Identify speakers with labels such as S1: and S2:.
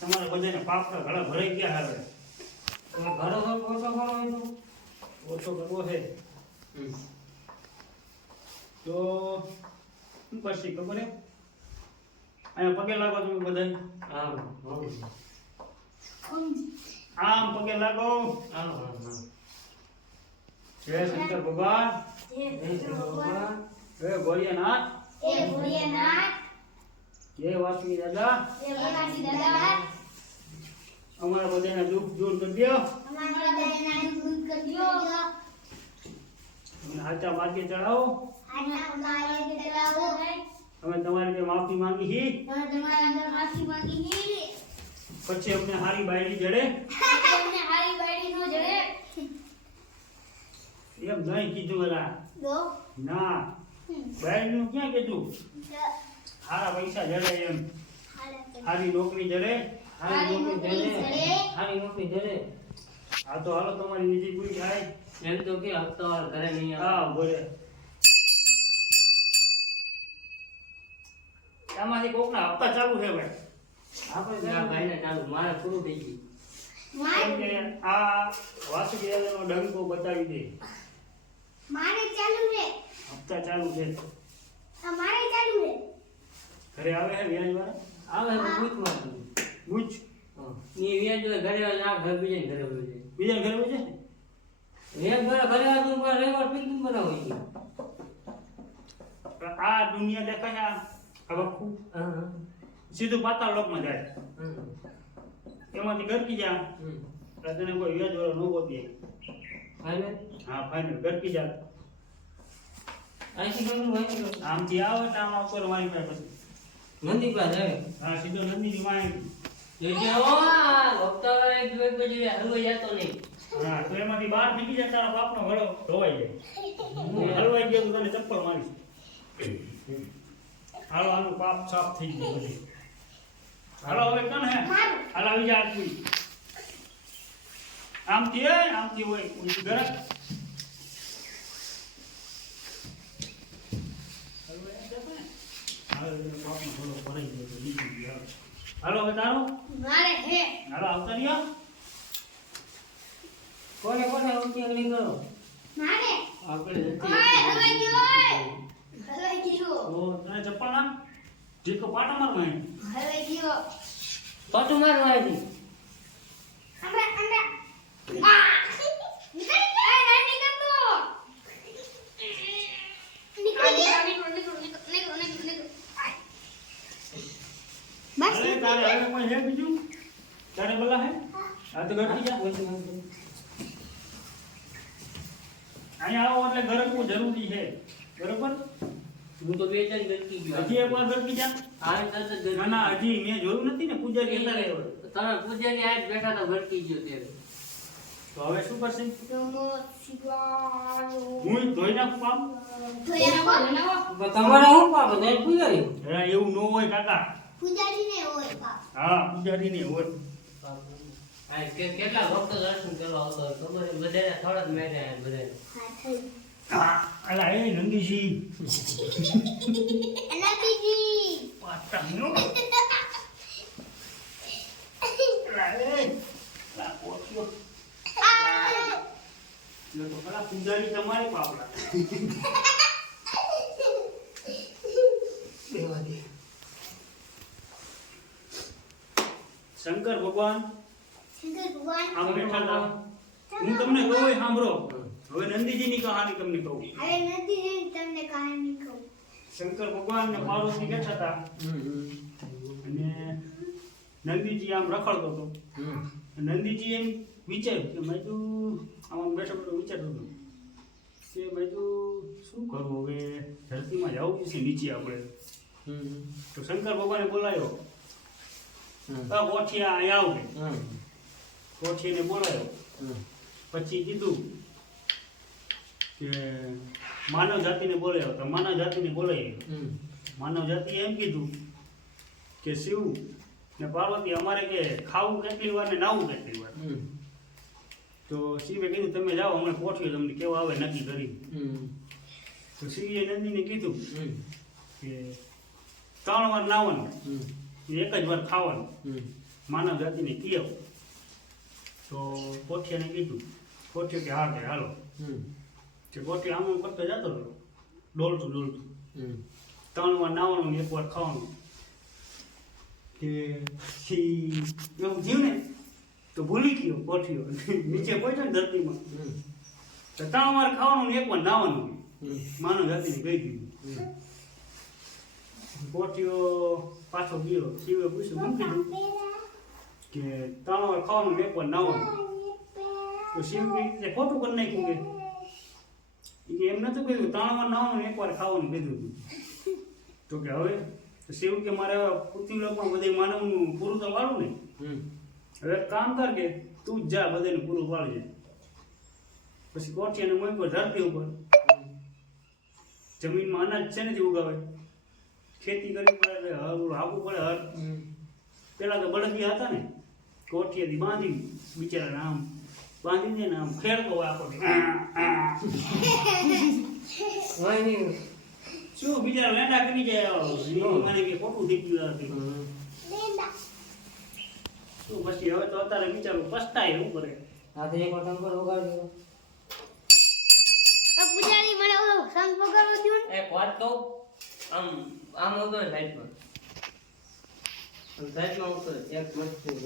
S1: તમારે બધાને પાપડા ઘણા ભરાઈ ગયા
S2: હારે. ઘણો ઘણો ઓછો
S1: છે. તો શું કરશે ખબર અહીંયા પગે લાગો તમે બધા
S2: હા આમ
S1: પગે લાગો.
S2: હા હા
S1: જય શંકર ભગવાન.
S2: જય ભોળિયાનાથ
S1: જય ભોળિયાનાથ જય વાસી દાદા. અમારા બધાના દુઃખ દૂર કરી દો અને સાચા માર્ગે ચડાવો. અમે તમારી જે માફી માંગી હી. પછી અમને હારી બાયડી જડે. એમ નહીં કીધું એલા ના. બાયડીનું ક્યાં કીધું? હારા પૈસા જડે એમ. હારી નોકરી જડે
S2: હારી નોકરી જડે હારી નોકરી જડે.
S1: હા તો હાલો તમારી નીતિ પૂરી થાય
S2: એમ તો કે હપ્તો વાર ઘરે નહીં
S1: હા બોલે. આમાંથી કોકના હપ્તા ચાલુ છે ભાઈ.
S2: આપણે ભાઈને ચાલુ. મારે પૂરું થઈ ગયું.
S1: આ વાસુકી દાદાનો ડંકો બતાવી દે.
S3: મારે ચાલુ છે.
S1: હપ્તા ચાલુ છે.
S3: અમારે ચાલુ રે
S1: ઘરે આવે છે વ્યાજ વાળા
S2: આવે તો પૂછમાં તું મૂચની વ્યાજ હોય ઘરે આવે આ ઘર બીજા ઘરે હોય છે
S1: બીજા ઘરે હોય છે
S2: વ્યાજ વાળા ઘરે આવે તો ઉપર પિંતું બનાવો છે
S1: આ દુનિયા દેખાય આ આ વખું
S2: હા હા.
S1: સીધું પાતાળ લોકમાં જાય. એમાંથી ગરકી જા. તને કોઈ વ્યાજ વાળો ન ગોતીએ
S2: ફાઇનલ?
S1: હા ફાઇનલ. ગરકી જા.
S2: અહીંથી હોય ને તો
S1: આમથી આવો તો આમ આવતો મારી પાસે
S2: મંદી પાસે આવે
S1: હા સીધો નંદીની
S2: ઓ આ હપ્તા વાળા એક દિવસ પછી હલવાઈ જતો નહીં.
S1: હા તો એમાંથી બહાર નીકળી જાય તારા બાપનો વડો ધોવાઈ જાય. હું હલવાઈ ગયો તો તને ચપ્પલ મારીશ. હાલો આનું પાપ સાફ થઈ ગયું બધી. હાલો હવે કોણ હે? હાલ આવી જા આમ આમથી આમ આમથી હોય ગરજ હાલો બતારો
S3: મારે હે.
S1: હાલો આવતા રહ્યો?
S2: કોને કોને ઉંચી અગલી કરો?
S3: મારે?
S2: આપણે
S3: ઓય ગયો ઓય. ગયો.
S1: તો તને ચપ્પલ ના? ઠીકો પાટો મારમાં
S3: હલવાઈ ગયો.
S2: પાછું મારવા આવી
S3: અંડા અંડા આ! નીકળ એ ના નીકળતો નીકળ નીકળ નીકળ નીકળ નીકળ નીકળ નીકળ બસ
S1: અરે તારે હવે કોઈ હે બીજું? તારે બોલા હે? આ તો ઘટી જા. અહીંયા આવો એટલે ગરકવું જરૂરી છે. બરોબર?
S2: હું તો બે ચાર ગટકી ગયો.
S1: હજી એક વાર ગરકી જા.
S2: આવી તરત
S1: ના ના હજી મેં જોયું નથી ને પૂજારી હતા આવ્યો
S2: તમે પૂજારી આજ બેઠા તો ગટકી ગયો ત્યારે.
S1: તો હવે શું કરશે? હું ધોઈ નાખું
S2: તમારા પૂજારી?
S1: એવું ન હોય કાકા.
S3: પૂજારીને હોય
S1: હા પૂજારી હોય.
S2: કેટલા ભક્તો દર્શન કરવા આવતો ખબર બધાને થોડા જ મેળે આ બધાને.
S3: હા થઈ.
S1: હા અલા એ નંદીજી.
S3: એના બીજી
S1: પાટાનો અલા એ અલા પોતિયો
S3: આ
S1: તો ખરા પૂજારી તમારે પાપડા બેવા દે શંકર ભગવાન.
S3: શંકર ભગવાન.
S1: આમ બેઠા હતા હું તમને કહું એ સાંભળો. હવે નંદીજીની કહાની તમને કહું.
S3: હવે નથી જઈને તમને કહાની કહું.
S1: શંકર ભગવાન ને પાર્વતી બેઠા હતા. અને નંદીજી આમ રખડતો હતો. નંદીજી એમ વિચાર્યું કે મેં તું આમ બેઠો બેઠો વિચારતો હતો. કે મેં તું શું કરવું હવે? ધરતીમાં જવું છે નીચે આપણે. તો શંકર ભગવાને બોલાયો. "આ કોઠિયા અહીંયા આવ કે કોઠીને બોલાયો. પછી કીધું કે માનવ જાતિને બોલાયો. તો માનવ જાતિને બોલાવી. માનવ જાતિએ એમ કીધું કે શિવ ને પાર્વતી અમારે કે ખાવું કેટલી વાર ને નાવું કેટલી વાર. તો શિવે કીધું તમે જાઓ અમને કોઠીઓ તમને કેવા આવે નક્કી કરી. તો શિવે નંદીને કીધું કે ત્રણ વાર નાવાનું. એક જ વાર ખાવાનું. માનવ જાતિને કહે તો કોઠિયાને કીધું. કોઠિયો કે હા કે હાલો. કે કોઠી આમ આમ કરતો જતો રહ્યો. ડોલતું ડોલતું. ત્રણ વાર નાવાનું એક વાર ખાવાનું. કે પછી એવું થયું ને તો ભૂલી ગયો કોઠિયો. નીચે પહોંચ્યો ને ધરતીમાં. તો ત્રણ વાર ખાવાનું ને એક વાર નાવાનું. માનવ જાતિને કહી દીધું. કોઠિયો પાછો ગયો શિવે પૂછ્યું શું કે ત્રણ વાર ખાવાનું ને એક વાર નાવાનું તો શિવ કે ખોટું કરી નાખ્યું કે ઈ કે એમ નતું કીધું ત્રણ વાર નાવાનું એકવાર ખાવાનું કીધું હતું તો કે હવે તો શિવ કે મારે હવે લોકો લોકમાં બધે માનવનું પૂરું તો વાળું ને
S2: હમ
S1: હવે એક કામ કર કે તું જ જા બધાને પૂરું પાડજે પછી કોઠિયાને મોઈ પર ધરતી ઉપર જમીનમાં અનાજ છે ને તે ઉગાવે ખેતી કરવી પડે એટલે હળ આપવું પડે હળ. પેલા તો બળદિયા હતા ને કોઠિયાથી બાંધી બિચારા નામ બાંધી દે ને આમ ખેડતો આખો શું બિચારા લેંડા કરી જાય મને કે ખોટું થઈ ગયું શું પછી હવે તો અત્યારે બિચારું પસ્તાય શું કરે
S2: આ તો એક વાર ટંકર વગાડી દો
S3: પૂજારી મને ઓલો સંગ પકડવો દઉં
S2: એક વાત કહું? આમ આમ ઉતરે સાઈડમાં. સાઈડમાં ઉતરે એક મસ્તી